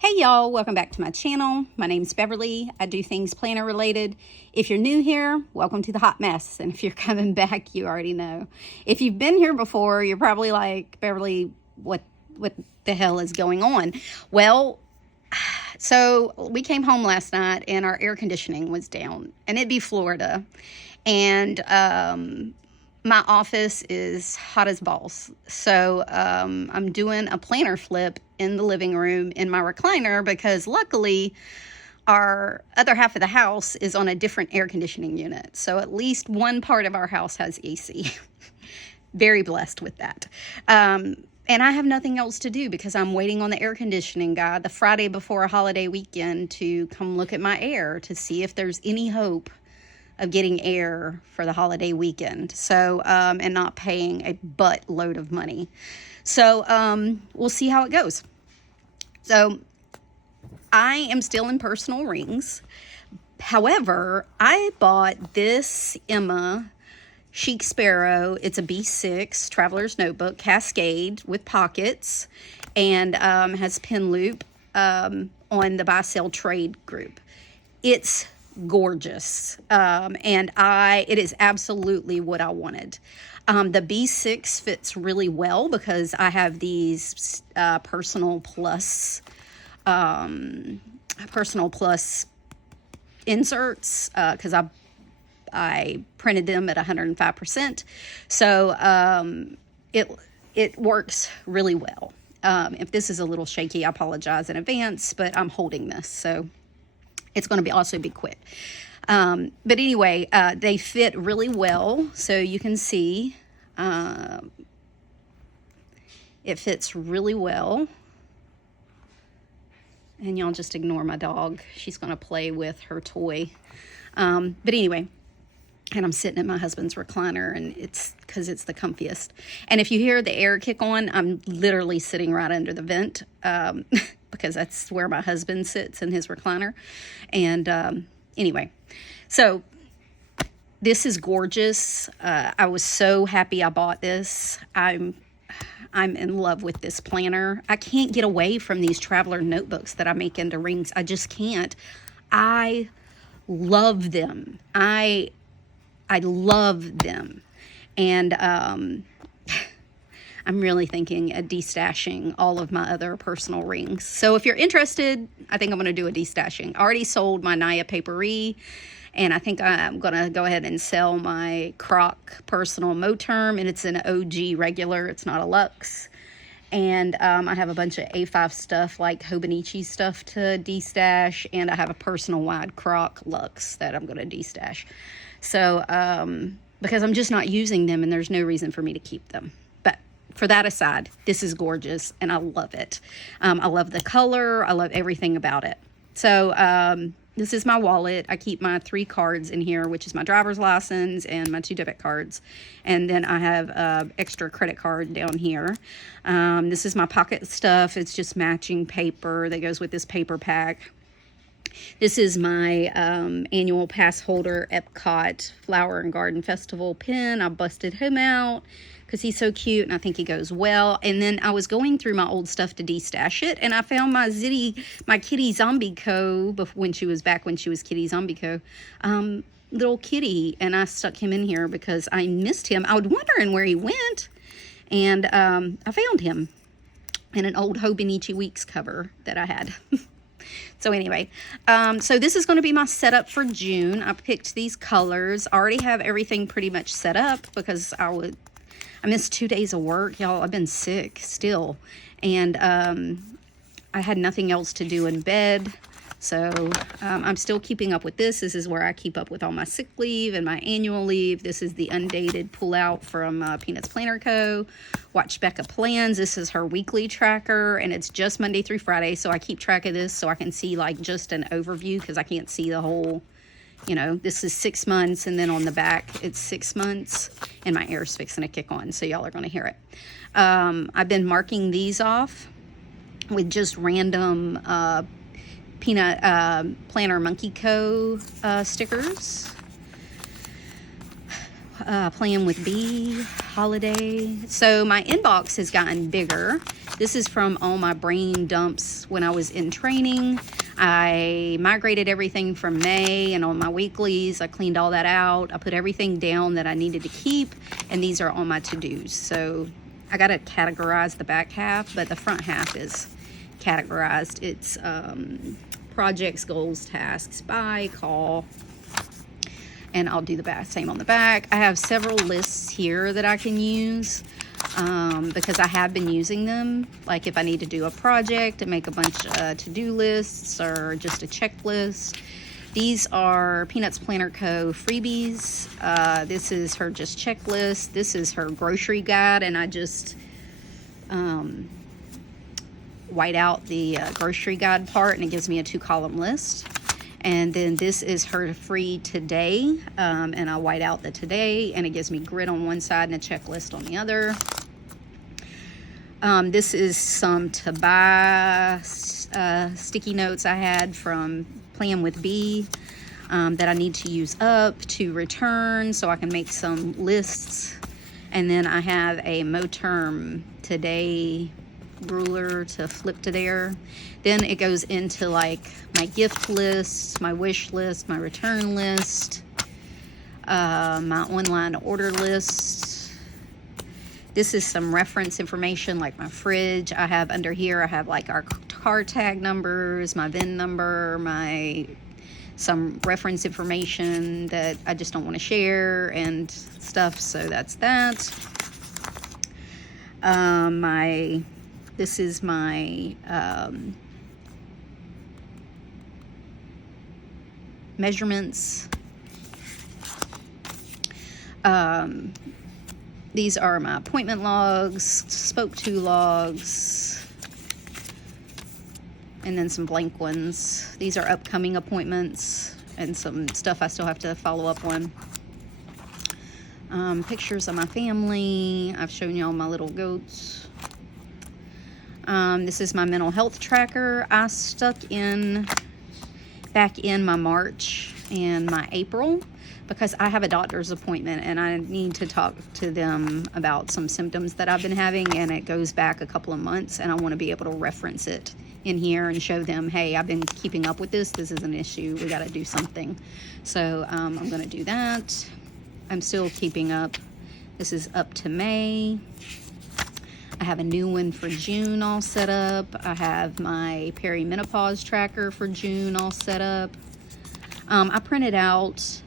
Hey y'all, welcome back to my channel. My name's Beverly. I do things planner related. If you're new here, welcome to the hot mess. And if you're coming back, you already know. If you've been here before, you're probably like, Beverly, what the hell is going on? Well, so we came home last night and our air conditioning was down, and it'd be Florida. And my office is hot as balls. So I'm doing a planner flip in the living room in my recliner because luckily our other half of the house is on a different air conditioning unit. So at least one part of our house has AC. Very blessed with that. And I have nothing else to do because I'm waiting on the air conditioning guy the Friday before a holiday weekend to come look at my air to see if there's any hope of getting air for the holiday weekend. So, and not paying a buttload of money. So, we'll see how it goes. So, I am still in personal rings. However, I bought this Emma Chic Sparrow. It's a B6 Traveler's Notebook Cascade with pockets and has pin loop on the buy sell trade group. It's gorgeous, and it is absolutely what I wanted. The B6 fits really well because I have these personal plus inserts because I printed them at 105%, so it works really well. If this is a little shaky, I apologize in advance, but I'm holding this, so it's going to also be quick. But anyway, they fit really well. So you can see it fits really well. And y'all just ignore my dog. She's going to play with her toy. But anyway, and I'm sitting in my husband's recliner, and it's because it's the comfiest. And if you hear the air kick on, I'm literally sitting right under the vent. Because that's where my husband sits in his recliner. And anyway, so this is gorgeous. I was so happy I bought this. I'm in love with this planner. I can't get away from these traveler notebooks that I make into rings. I just can't. I love them. I love them. And I'm really thinking of destashing all of my other personal rings. So if you're interested, I think I'm going to do a destashing. I already sold my Naya Papery, and I think I'm going to go ahead and sell my Croc personal Moterm, and it's an OG regular. It's not a Luxe. And I have a bunch of A5 stuff like Hobonichi stuff to destash, and I have a personal wide Croc Luxe that I'm going to destash. So because I'm just not using them, and there's no reason for me to keep them. For that aside, this is gorgeous, and I love it. I love the color. I love everything about it. So this is my wallet. I keep my 3 cards in here, which is my driver's license and my 2 debit cards. And then I have an extra credit card down here. This is my pocket stuff. It's just matching paper that goes with this paper pack. This is my annual pass holder Epcot Flower and Garden Festival pin. I busted him out because he's so cute, and I think he goes well. And then I was going through my old stuff to destash it, and I found my Kitty Zombie Co. when she was Kitty Zombie Co. Little kitty, and I stuck him in here because I missed him. I was wondering where he went, and I found him in an old Hobonichi Weeks cover that I had. So anyway, so this is going to be my setup for June. I picked these colors. I already have everything pretty much set up because I missed 2 days of work, y'all. I've been sick still, and I had nothing else to do in bed. So I'm still keeping up with this. This is where I keep up with all my sick leave and my annual leave. This is the undated pullout from Peanuts Planner Co. Watch Becca Plans. This is her weekly tracker, and it's just Monday through Friday. So I keep track of this so I can see like just an overview because I can't see the whole, you know, this is 6 months, and then on the back it's 6 months, and my air's fixing to kick on, so y'all are going to hear it. I've been marking these off with just random Peanut Planner Monkey Co. Stickers. Playing with Bee, holiday. So my inbox has gotten bigger, This is from all my brain dumps when I was in training. I migrated everything from May, and on my weeklies, I cleaned all that out. I put everything down that I needed to keep, and these are all my to-dos. So I got to categorize the back half, but the front half is categorized. It's projects, goals, tasks, buy, call, and I'll do the same on the back. I have several lists here that I can use because I have been using them. Like if I need to do a project and make a bunch of to-do lists or just a checklist. These are Peanuts Planner Co. freebies. This is her just checklist. This is her grocery guide, and I just white out the grocery guide part, and it gives me a 2-column list. And then this is her free today, and I white out the today, and it gives me grid on one side and a checklist on the other. This is some to buy sticky notes I had from Plan with B that I need to use up, to return so I can make some lists. And then I have a Moterm today ruler to flip to there. Then it goes into like my gift list, my wish list, my return list, my online order list. This is some reference information like my fridge. I have under here, I have like our car tag numbers, my VIN number, some reference information that I just don't want to share and stuff. So that's that. This is my measurements. These are my appointment logs, spoke to logs, and then some blank ones. These are upcoming appointments and some stuff I still have to follow up on. Pictures of my family. I've shown you all my little goats. This is my mental health tracker. I stuck back in my March and my April because I have a doctor's appointment and I need to talk to them about some symptoms that I've been having, and it goes back a couple of months, and I want to be able to reference it in here and show them, hey, I've been keeping up with this. This is an issue. We got to do something. So I'm going to do that. I'm still keeping up. This is up to May. I have a new one for June all set up. I have my perimenopause tracker for June all set up. I printed out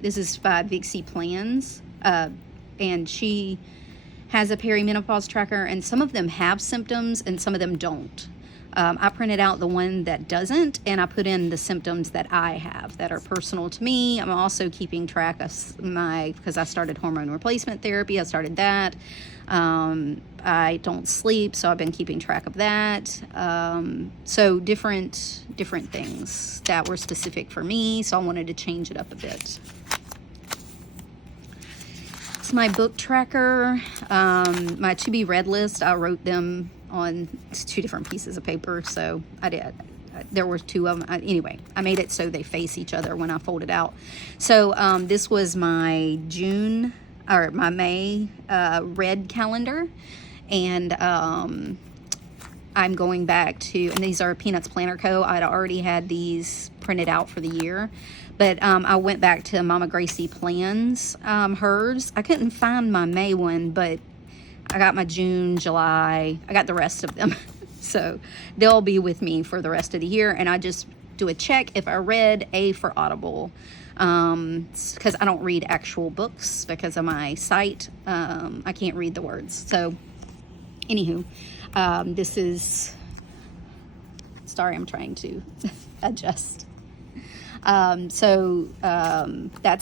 this is by Vixie Plans, and she has a perimenopause tracker, and some of them have symptoms and some of them don't. I printed out the one that doesn't, and I put in the symptoms that I have that are personal to me. I'm also keeping track of because I started hormone replacement therapy. I started that. I don't sleep, so I've been keeping track of that. So different things that were specific for me, so I wanted to change it up a bit. It's my book tracker. My to be read list, I wrote them on 2 different pieces of paper, so I did. There were 2 of them. Anyway, I made it so they face each other when I fold it out. So this was my my May red calendar, and I'm going back to, and these are Peanuts Planner Co. I'd already had these printed out for the year, but I went back to Mama Gracie Plans, hers. I couldn't find my May one, but I got my June, July, I got the rest of them. So they'll be with me for the rest of the year, and I just do a check if I read A for Audible, because I don't read actual books because of my sight. I can't read the words. So anywho, this is, sorry, I'm trying to adjust. That's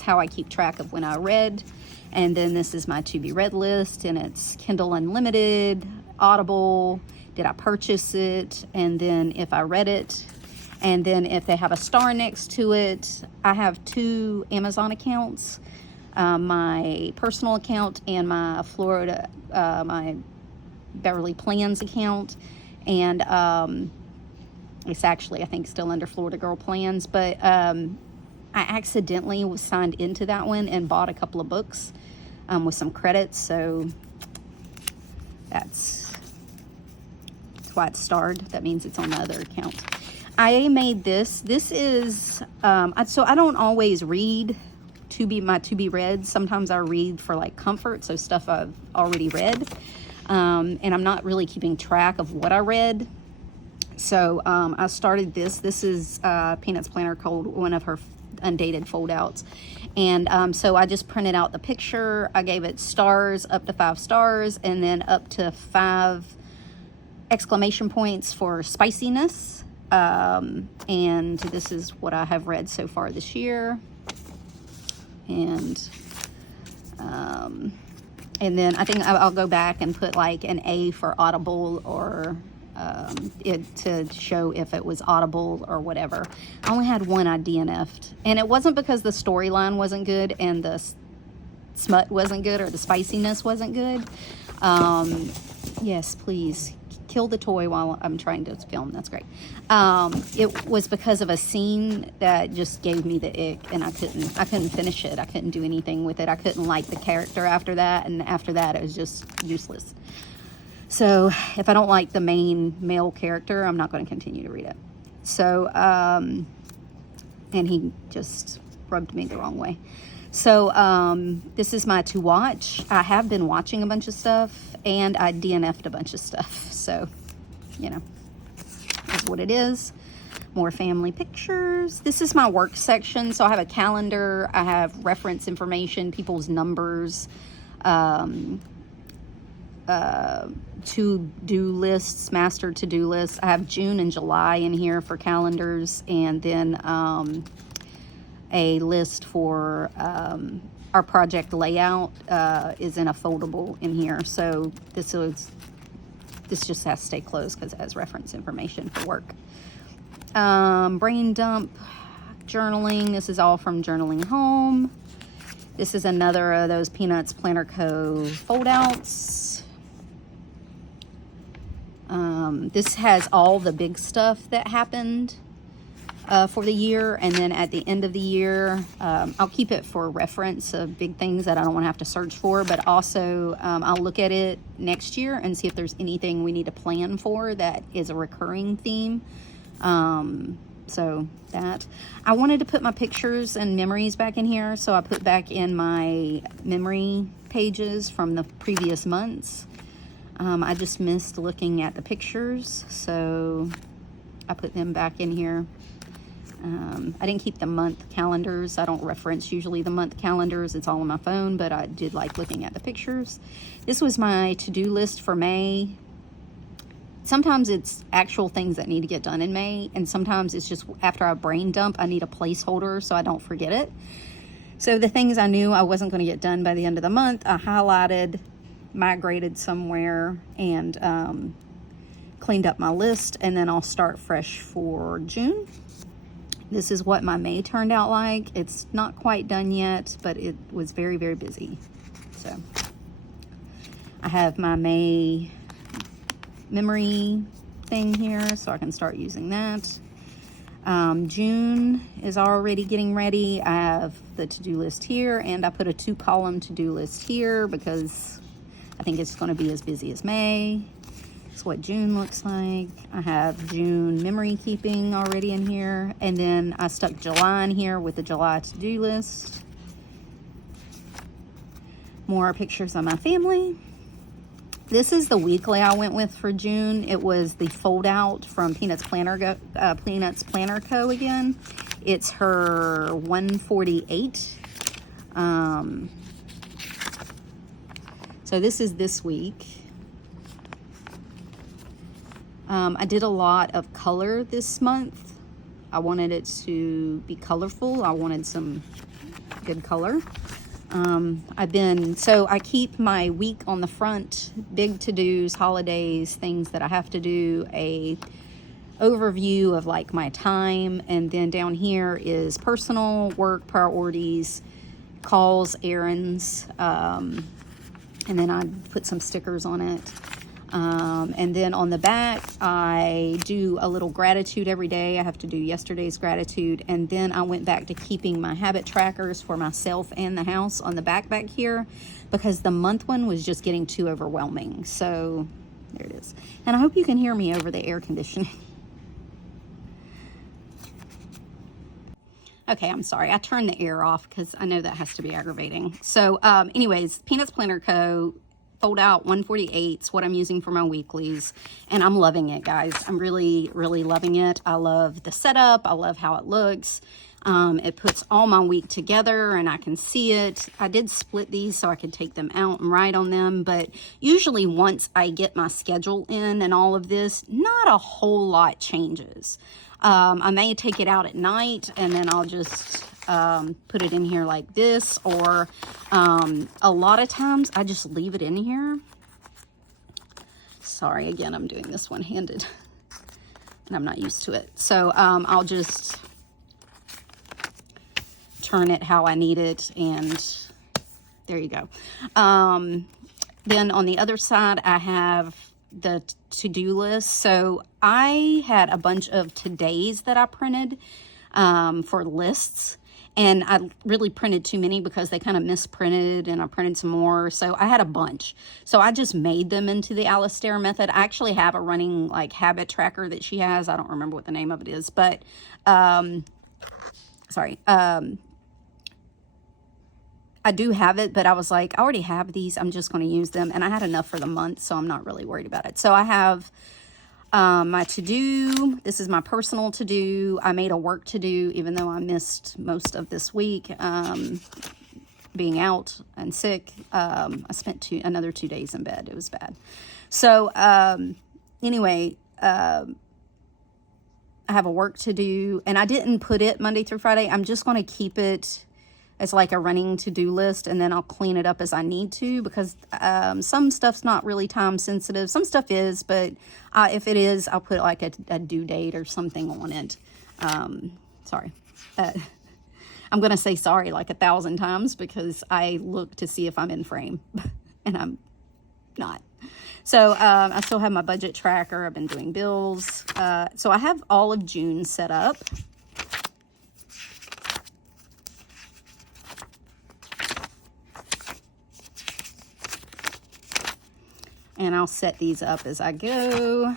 how I keep track of when I read. And then this is my to be read list, and it's Kindle Unlimited, Audible, did I purchase it, and then if I read it, and then if they have a star next to it. I have 2 Amazon accounts, my personal account and my my Beverly Plans account, and it's actually, I think, still under Florida Girl Plans, but I accidentally was signed into that one and bought a couple of books with some credits, so that's why it's starred. That means it's on the other account. I made this. This is, so I don't always read to be read. Sometimes I read for like comfort, so stuff I've already read. And I'm not really keeping track of what I read. So I started this. This is Peanut's Planner Code, one of her undated fold outs. And so I just printed out the picture. I gave it stars, up to 5 stars, and then up to 5 exclamation points for spiciness. And this is what I have read so far this year. And then I think I'll go back and put like an A for Audible, or it to show if it was Audible or whatever. I only had one I DNF'd, and it wasn't because the storyline wasn't good and the smut wasn't good or the spiciness wasn't good. Yes, please kill the toy while I'm trying to film. That's great. It was because of a scene that just gave me the ick, and I couldn't finish it. I couldn't do anything with it. I couldn't like the character after that, and after that it was just useless. So if I don't like the main male character, I'm not going to continue to read it. So and he just rubbed me the wrong way. So this is my to watch. I have been watching a bunch of stuff, and I DNF'd a bunch of stuff. So, you know, that's what it is. More family pictures. This is my work section. So I have a calendar. I have reference information, people's numbers, to-do lists, master to-do lists. I have June and July in here for calendars, and then a list for our project layout is in a foldable in here. So this just has to stay closed because it has reference information for work. Brain dump, journaling. This is all from Journaling Home. This is another of those Peanuts Planner Co. fold outs. This has all the big stuff that happened for the year, and then at the end of the year, I'll keep it for reference of big things that I don't want to have to search for, but also I'll look at it next year and see if there's anything we need to plan for that is a recurring theme. So that. I wanted to put my pictures and memories back in here, so I put back in my memory pages from the previous months. I just missed looking at the pictures, so I put them back in here. I didn't keep the month calendars. I don't reference usually the month calendars. It's all on my phone, but I did like looking at the pictures. This was my to-do list for May. Sometimes it's actual things that need to get done in May, and sometimes it's just after I brain dump, I need a placeholder so I don't forget it. So the things I knew I wasn't going to get done by the end of the month, I highlighted, migrated somewhere, and cleaned up my list, and then I'll start fresh for June. This is what my May turned out like. It's not quite done yet, but it was very, very busy. So I have my May memory thing here, so I can start using that. June is already getting ready. I have the to-do list here, and I put a 2-column to-do list here because I think it's going to be as busy as May. That's what June looks like. I have June memory keeping already in here, and then I stuck July in here with the July to-do list. More pictures of my family. This is the weekly I went with for June. It was the fold out from Peanuts Planner Co. again. It's her 148. So this is this week. I did a lot of color this month. I wanted it to be colorful. I wanted some good color. I keep my week on the front, big to-dos, holidays, things that I have to do, a overview of like my time, and then down here is personal, work, priorities, calls, errands, and then I put some stickers on it. And then on the back, I do a little gratitude every day. I have to do yesterday's gratitude. And then I went back to keeping my habit trackers for myself and the house on the back here, because the month one was just getting too overwhelming. So There it is. And I hope you can hear me over the air conditioning. Okay, I'm sorry. I turned the air off because I know that has to be aggravating. So anyways, Peanuts Planner Co. fold out 148's what I'm using for my weeklies, and I'm loving it, guys. I'm really, really loving it. I love the setup. I love how it looks. It puts all my week together and I can see it. I did split these so I could take them out and write on them, but usually once I get my schedule in and all of this, not a whole lot changes. I may take it out at night and then I'll just put it in here like this, or a lot of times I just leave it in here. Sorry, again, I'm doing this one-handed and I'm not used to it. So I'll just turn it how I need it, and there you go. Then on the other side, I have the to-do list. So I had a bunch of todays that I printed for lists, and I really printed too many because they kind of misprinted, and I printed some more. So I had a bunch. So I just made them into the Alistair method. I actually have a running like habit tracker that she has. I don't remember what the name of it is, but sorry. I do have it, but I was like, I already have these. I'm just going to use them. And I had enough for the month, so I'm not really worried about it. So I have my to-do. This is my personal to-do. I made a work to-do, even though I missed most of this week being out and sick. I spent another 2 days in bed. It was bad. So anyway, I have a work to-do, and I didn't put it Monday through Friday. I'm just going to keep it as like a running to-do list, and then I'll clean it up as I need to, because some stuff's not really time sensitive. Some stuff is, but if it is, I'll put like a due date or something on it. Sorry. I'm going to say sorry like 1,000 times because I look to see if I'm in frame and I'm not. So I still have my budget tracker. I've been doing bills. So I have all of June set up. And I'll set these up as I go.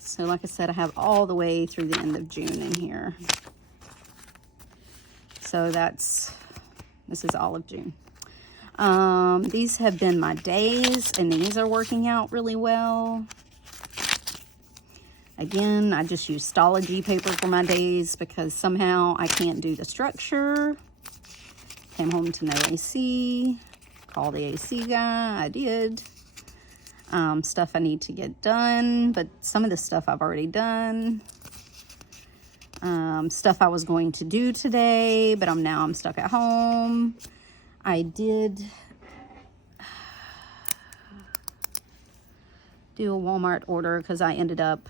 So like I said, I have all the way through the end of June in here. So this is all of June. These have been my days, and these are working out really well. Again, I just use Stalogy paper for my days because somehow I can't do the structure. Came home to no AC, called the AC guy, I did. Stuff I need to get done, but some of the stuff I've already done. Stuff I was going to do today, but I'm stuck at home. I did do a Walmart order because I ended up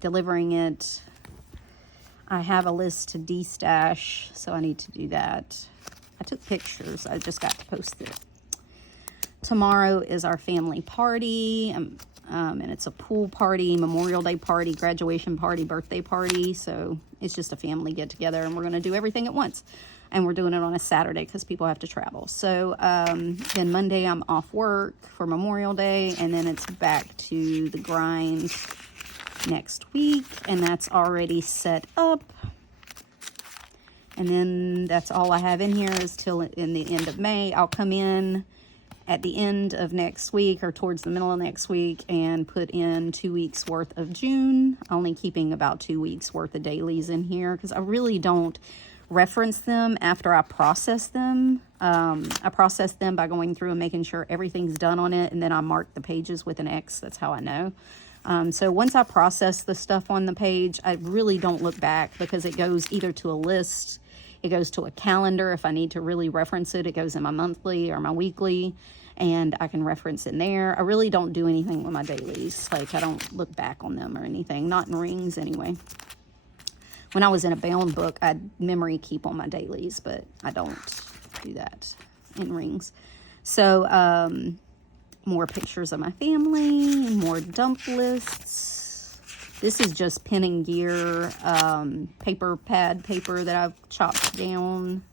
delivering it. I have a list to de-stash, so I need to do that. I took pictures. I just got to post it. Tomorrow is our family party, and it's a pool party, Memorial Day party, graduation party, birthday party. So it's just a family get together, and we're going to do everything at once. And we're doing it on a Saturday because people have to travel. So then Monday I'm off work for Memorial Day, and then it's back to the grind next week, and that's already set up. And then that's all I have in here is till in the end of May. I'll come in at the end of next week or towards the middle of next week and put in 2 weeks worth of June, only keeping about 2 weeks worth of dailies in here because I really don't reference them after I process them. I process them by going through and making sure everything's done on it, and then I mark the pages with an X. That's how I know. So once I process the stuff on the page, I really don't look back because it goes either to a list, it goes to a calendar. If I need to really reference it, it goes in my monthly or my weekly, and I can reference it in there. I really don't do anything with my dailies. Like, I don't look back on them or anything. Not in rings, anyway. When I was in a bound book, I'd memory keep on my dailies, but I don't do that in rings. So, more pictures of my family, more dump lists. This is just pen and gear, paper pad paper that I've chopped down.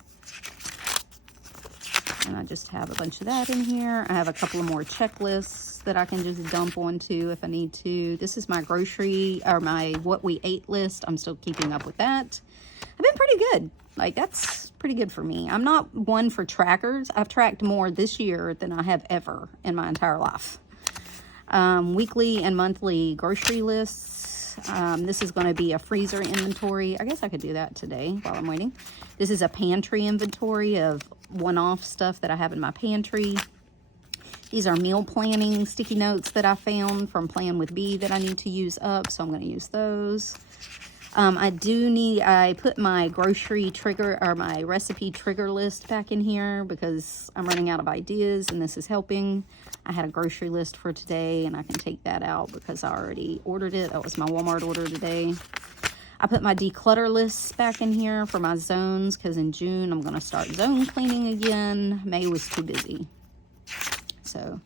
And I just have a bunch of that in here. I have a couple of more checklists that I can just dump onto if I need to. This is my grocery, or my what we ate list. I'm still keeping up with that. I've been pretty good. Like, that's pretty good for me. I'm not one for trackers. I've tracked more this year than I have ever in my entire life. Weekly and monthly grocery lists. This is going to be a freezer inventory. I guess I could do that today while I'm waiting. This is a pantry inventory of one-off stuff that I have in my pantry. These are meal planning sticky notes that I found from Plan with B that I need to use up, so I'm going to use those. I put my grocery trigger, or my recipe trigger list back in here because I'm running out of ideas and this is helping. I had a grocery list for today and I can take that out because I already ordered it. That was my Walmart order today. I put my declutter lists back in here for my zones because in June I'm going to start zone cleaning again. May was too busy. So,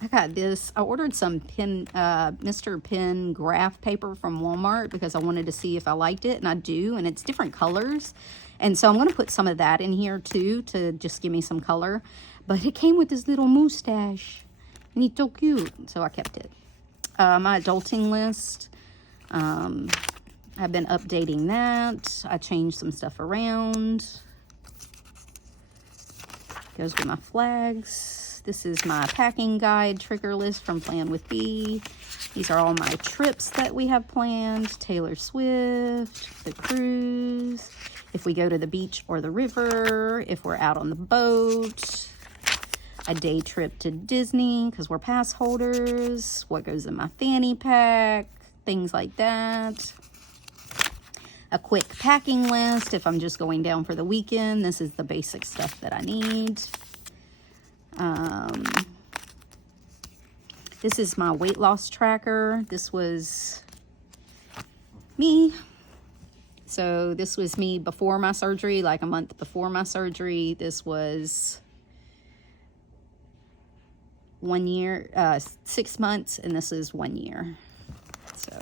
I got this. I ordered some Mr. Pen graph paper from Walmart because I wanted to see if I liked it, and I do, and it's different colors. And so I'm going to put some of that in here too to just give me some color. But it came with this little mustache, and he's so cute, so I kept it. My adulting list, I've been updating that. I changed some stuff around. Goes with my flags. This is my packing guide trigger list from Plan with B. These are all my trips that we have planned. Taylor Swift, the cruise, if we go to the beach or the river, if we're out on the boat, a day trip to Disney because we're pass holders, what goes in my fanny pack, things like that. A quick packing list if I'm just going down for the weekend. This is the basic stuff that I need. This is my weight loss tracker. This was me. So this was me before my surgery, like a month before my surgery. This was 1 year, 6 months, and this is 1 year. So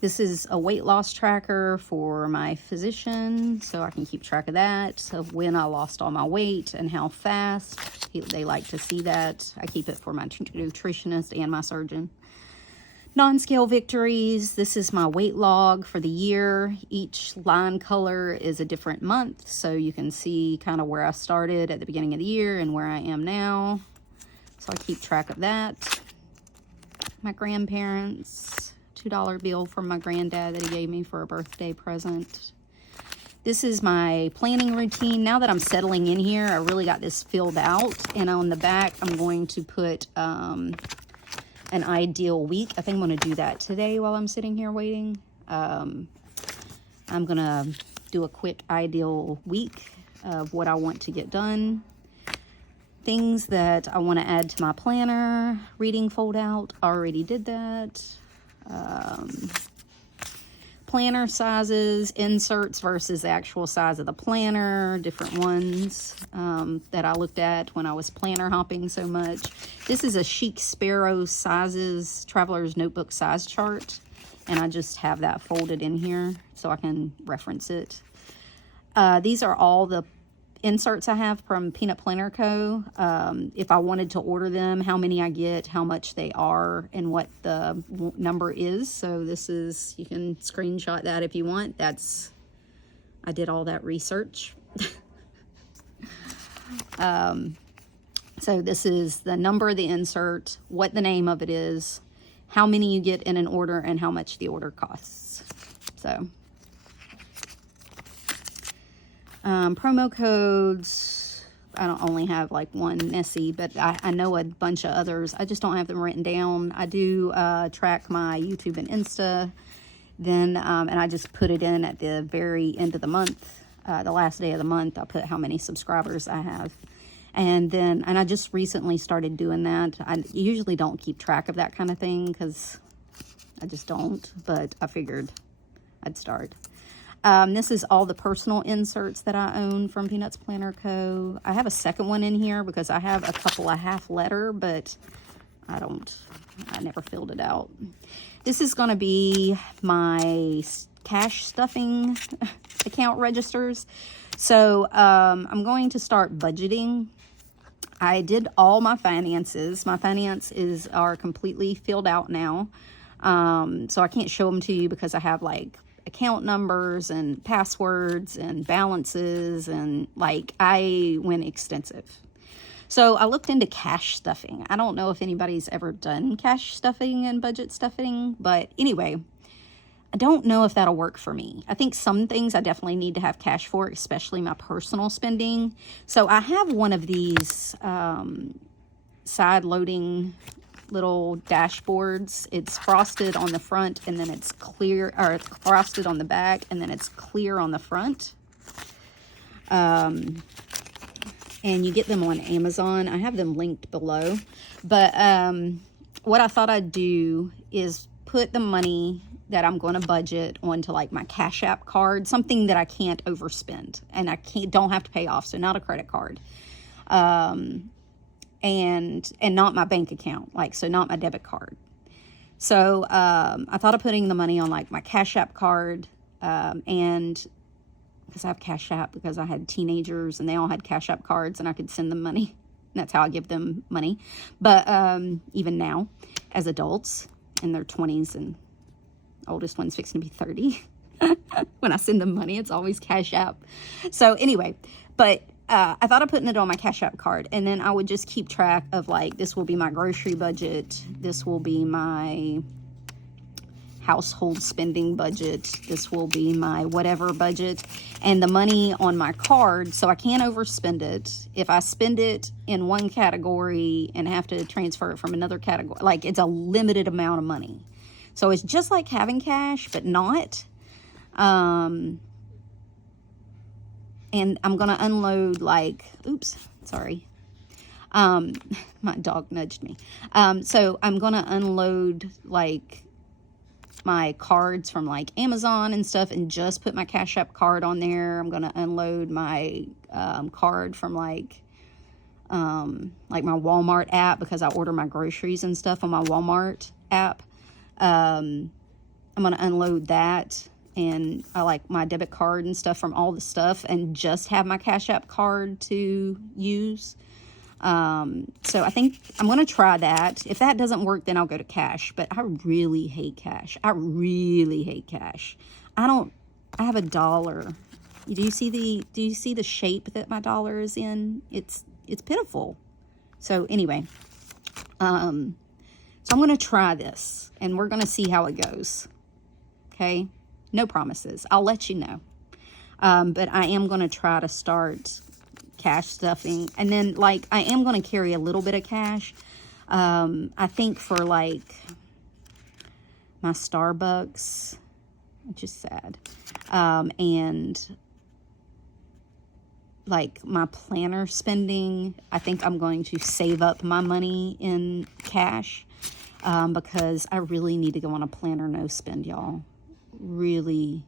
this is a weight loss tracker for my physician, so I can keep track of that, of when I lost all my weight and how fast. They like to see that. I keep it for my nutritionist and my surgeon. Non-scale victories. This is my weight log for the year. Each line color is a different month, so you can see kind of where I started at the beginning of the year and where I am now. So I keep track of that. My grandparents. $2 bill from my granddad that he gave me for a birthday present. This is my planning routine. Now that I'm settling in here, I really got this filled out. And on the back, I'm going to put an ideal week. I think I'm going to do that today while I'm sitting here waiting. I'm going to do a quick ideal week of what I want to get done. Things that I want to add to my planner. Reading fold out. Already did that. Planner sizes, inserts versus the actual size of the planner, different ones that I looked at when I was planner hopping so much. This is a Chic Sparrow sizes, traveler's notebook size chart, and I just have that folded in here so I can reference it. These are all the inserts I have from Peanut Planner Co. If I wanted to order them, how many I get, how much they are, and what the number is. So this is, you can screenshot that if you want. I did all that research. So this is the number of the insert, what the name of it is, how many you get in an order, and how much the order costs. So promo codes, I don't only have like one Nessie, but I know a bunch of others. I just don't have them written down. I do track my YouTube and Insta, then and I just put it in at the very end of the month, the last day of the month. I put how many subscribers I have, and I just recently started doing that. I usually don't keep track of that kind of thing because I just don't, but I figured I'd start. This is all the personal inserts that I own from Peanuts Planner Co. I have a second one in here because I have a couple of half letter, but I never filled it out. This is going to be my cash stuffing account registers. So I'm going to start budgeting. I did all my finances. My finances are completely filled out now. So I can't show them to you because I have like account numbers and passwords and balances, and like I went extensive. So I looked into cash stuffing. I don't know if anybody's ever done cash stuffing and budget stuffing, but anyway, I don't know if that'll work for me. I think some things I definitely need to have cash for, especially my personal spending. So I have one of these side loading little dashboards. It's frosted on the front, and then it's clear, or frosted on the back, and then it's clear on the front. And you get them on Amazon. I have them linked below. But what I thought I'd do is put the money that I'm going to budget onto like my Cash App card, something that I can't overspend and I don't have to pay off, so not a credit card, and not my bank account, like, so not my debit card. So I thought of putting the money on like my Cash App card, and because I have Cash App because I had teenagers and they all had Cash App cards and I could send them money. That's how I give them money. But even now, as adults in their 20s, and oldest one's fixing to be 30. When I send them money, it's always Cash App. So anyway, but I thought of putting it on my Cash App card, and then I would just keep track of like, this will be my grocery budget. This will be my household spending budget. This will be my whatever budget, and the money on my card, so I can't overspend it. If I spend it in one category and have to transfer it from another category, like, it's a limited amount of money. So it's just like having cash, but not. And I'm going to unload like, oops, sorry. My dog nudged me. So I'm going to unload like my cards from like Amazon and stuff, and just put my Cash App card on there. I'm going to unload my card from like my Walmart app, because I order my groceries and stuff on my Walmart app. I'm going to unload that, and I like my debit card and stuff from all the stuff, and just have my Cash App card to use. So I think I'm going to try that. If that doesn't work, then I'll go to cash, but I really hate cash. I really hate cash. I have $1. Do you see the shape that my dollar is in? It's pitiful. So anyway, so I'm going to try this, and we're going to see how it goes. Okay? No promises. I'll let you know. But I am going to try to start cash stuffing. And then, like, I am going to carry a little bit of cash. I think for, like, my Starbucks, which is sad. And, like, my planner spending, I think I'm going to save up my money in cash. Because I really need to go on a planner no spend, y'all. Really,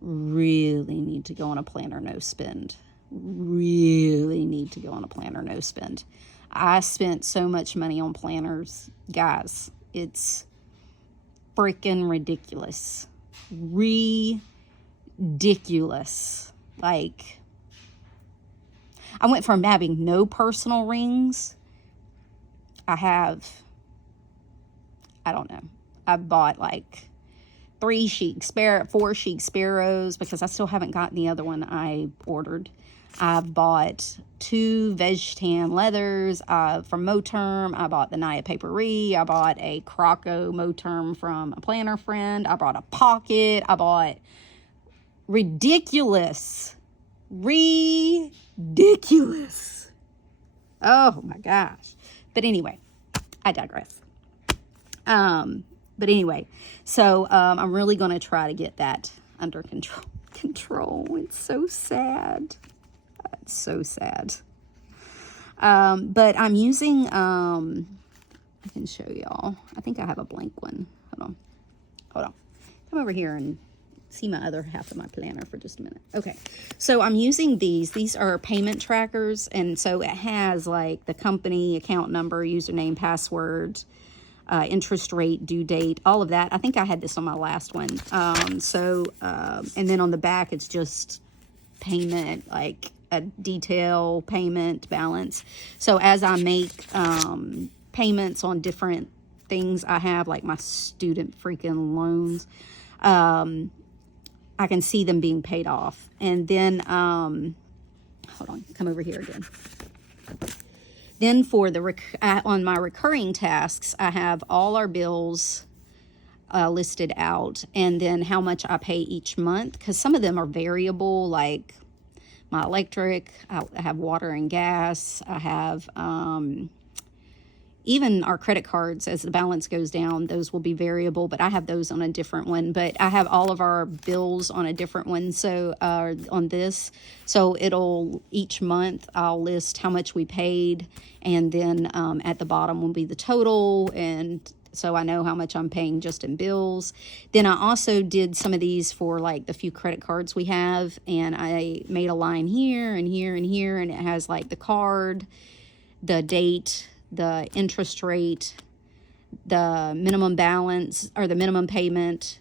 really need to go on a planner no spend. Really need to go on a planner no spend. I spent so much money on planners, guys. It's freaking ridiculous. Ridiculous. Like, I went from having no personal rings. I don't know. I bought like 4 Chic Sparrows, because I still haven't gotten the other one I ordered. I've bought 2 Veg-Tan leathers from Moterm. I bought the Naya Papery. I bought a Croco Moterm from a planner friend. I bought a pocket. I bought ridiculous. Oh my gosh. But anyway, I digress. But anyway, so I'm really going to try to get that under control. It's so sad. It's so sad. But I'm using, I can show y'all. I think I have a blank one. Hold on. Come over here and see my other half of my planner for just a minute. Okay. So I'm using these. These are payment trackers. And so it has like the company account number, username, password, interest rate, due date, all of that. I think I had this on my last one. And then on the back, it's just payment, like a detail, payment, balance. So as I make payments on different things I have, like my student freaking loans, I can see them being paid off. And then, hold on, come over here again. Then for the on my recurring tasks, I have all our bills listed out, and then how much I pay each month, because some of them are variable, like my electric, I have water and gas, I have even our credit cards. As the balance goes down, those will be variable, but I have those on a different one. But I have all of our bills on a different one, so on this. So it'll, each month I'll list how much we paid, and then at the bottom will be the total, and so I know how much I'm paying just in bills. Then I also did some of these for like the few credit cards we have, and I made a line here and here and here, and it has like the card, the date, the interest rate, the minimum balance or the minimum payment,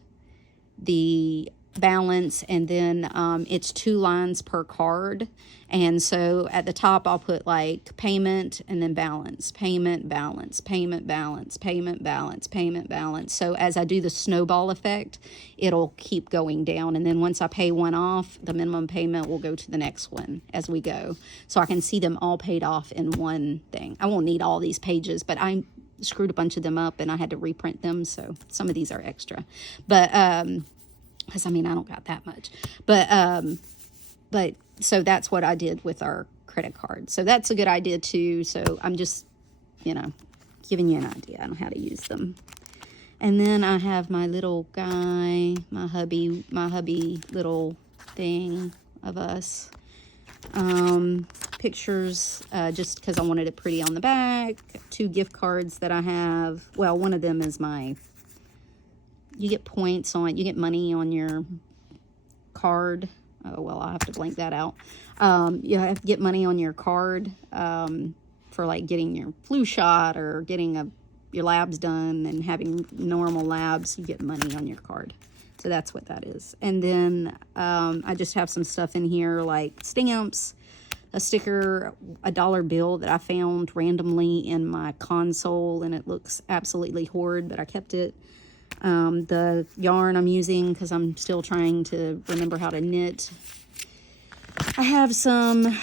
the balance, and then it's 2 lines per card. And so at the top I'll put like payment and then balance, payment, balance, payment, balance, payment, balance, payment, balance. So as I do the snowball effect, it'll keep going down, and then once I pay one off, the minimum payment will go to the next one as we go, so I can see them all paid off in one thing. I won't need all these pages, but I screwed a bunch of them up and I had to reprint them, so some of these are extra, but because I mean I don't got that much, but so that's what I did with our credit card. So that's a good idea too. So I'm just, you know, giving you an idea on how to use them. And then I have my little guy, my hubby little thing of us. Pictures, just because I wanted it pretty on the back. 2 gift cards that I have. Well, one of them is you get points on, you get money on your card. Oh, well, I'll have to blank that out. You have to get money on your card for like getting your flu shot or getting your labs done and having normal labs. You get money on your card. So that's what that is. And then I just have some stuff in here like stamps, a sticker, a $1 bill that I found randomly in my console, and it looks absolutely horrid, but I kept it. The yarn I'm using because I'm still trying to remember how to knit. I have some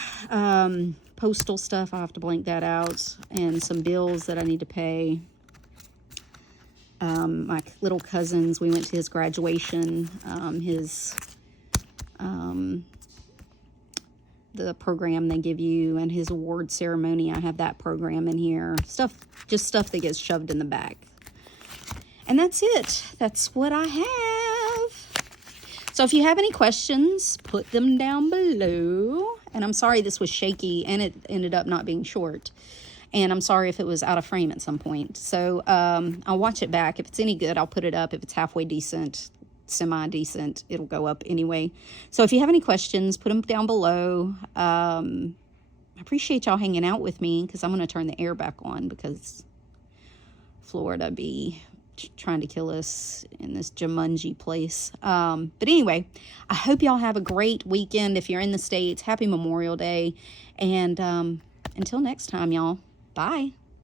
postal stuff. I'll have to blank that out. And some bills that I need to pay. My little cousins, we went to his graduation, the program they give you, and his award ceremony. I have that program in here. Just stuff that gets shoved in the back. And that's it. That's what I have. So if you have any questions, put them down below. And I'm sorry this was shaky and it ended up not being short. And I'm sorry if it was out of frame at some point. So I'll watch it back. If it's any good, I'll put it up. If it's halfway decent, semi-decent, it'll go up anyway. So if you have any questions, put them down below. I appreciate y'all hanging out with me because I'm going to turn the air back on because Florida be trying to kill us in this Jumanji place. But anyway, I hope y'all have a great weekend. If you're in the States, happy Memorial Day. And until next time, y'all. Bye.